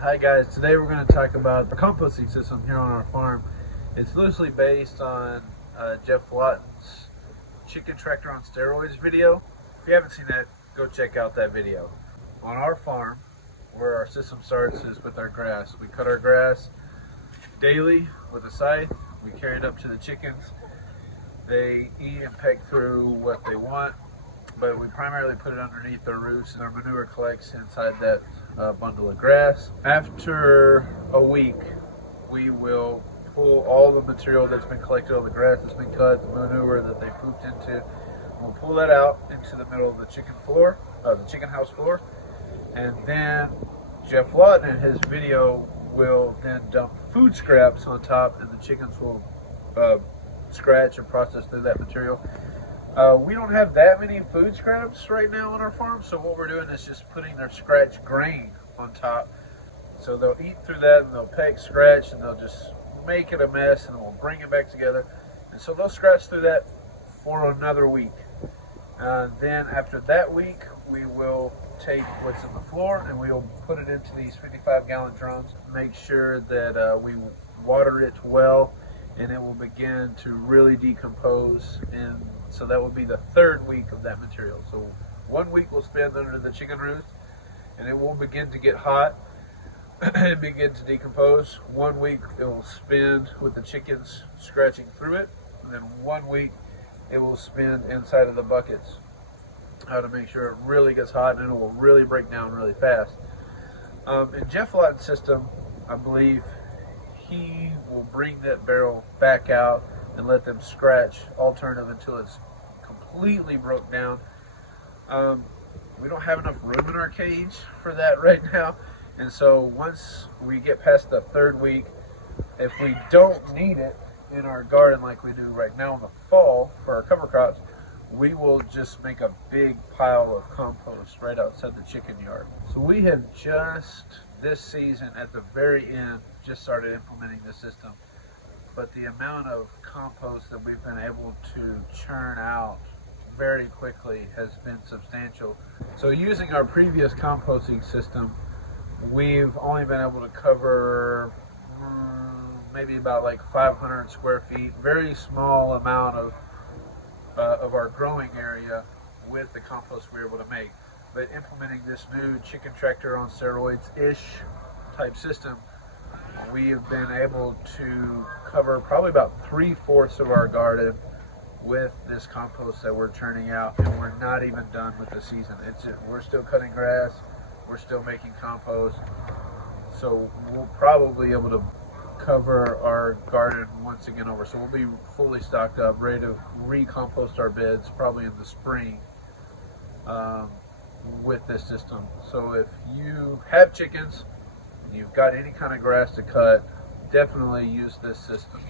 Hi guys, today we're going to talk about the composting system here on our farm. It's loosely based on Jeff Lawton's Chicken Tractor on Steroids video. If you haven't seen that, go check out that video. On our farm, where our system starts is with our grass. We cut our grass daily with a scythe. We carry it up to the chickens. They eat and peck through what they want, but we primarily put it underneath their roots, and our manure collects inside that bundle of grass. After a week, we will pull all the material that's been collected on the grass that's been cut, the manure that they pooped into. We'll pull that out into the middle of the chicken house floor, and then Jeff Lawton in his video will then dump food scraps on top, and the chickens will scratch and process through that material. We don't have that many food scraps right now on our farm, so what we're doing is just putting their scratch grain on top. So they'll eat through that and they'll peck, scratch, and they'll just make it a mess, and we'll bring it back together. And so they'll scratch through that for another week. Then after that week, we will take what's in the floor and we'll put it into these 55-gallon drums. Make sure that we water it well, and it will begin to really decompose. And so that will be the third week of that material. So 1 week we'll spend under the chicken roost, and it will begin to get hot and begin to decompose. 1 week it will spend with the chickens scratching through it, and then 1 week it will spend inside of the buckets to make sure it really gets hot, and it will really break down really fast. In Jeff Lawton's system, I believe he will bring that barrel back out and let them scratch alternative until it's completely broke down. We don't have enough room in our cage for that right now, and so once we get past the third week, if we don't need it in our garden like we do right now in the fall for our cover crops, we will just make a big pile of compost right outside the chicken yard. So we have just this season at the very end just started implementing this system, but the amount of compost that we've been able to churn out very quickly has been substantial. So using our previous composting system, we've only been able to cover maybe about like 500 square feet, very small amount of our growing area with the compost we were able to make. But implementing this new Chicken Tractor on Steroids-ish type system, we have been able to cover probably about 3/4 of our garden with this compost that we're churning out, and we're not even done with the season. We're still cutting grass, we're still making compost, so we'll probably be able to cover our garden once again over. So we'll be fully stocked up, ready to recompost our beds probably in the spring with this system. So if you have chickens, you've got any kind of grass to cut, definitely use this system.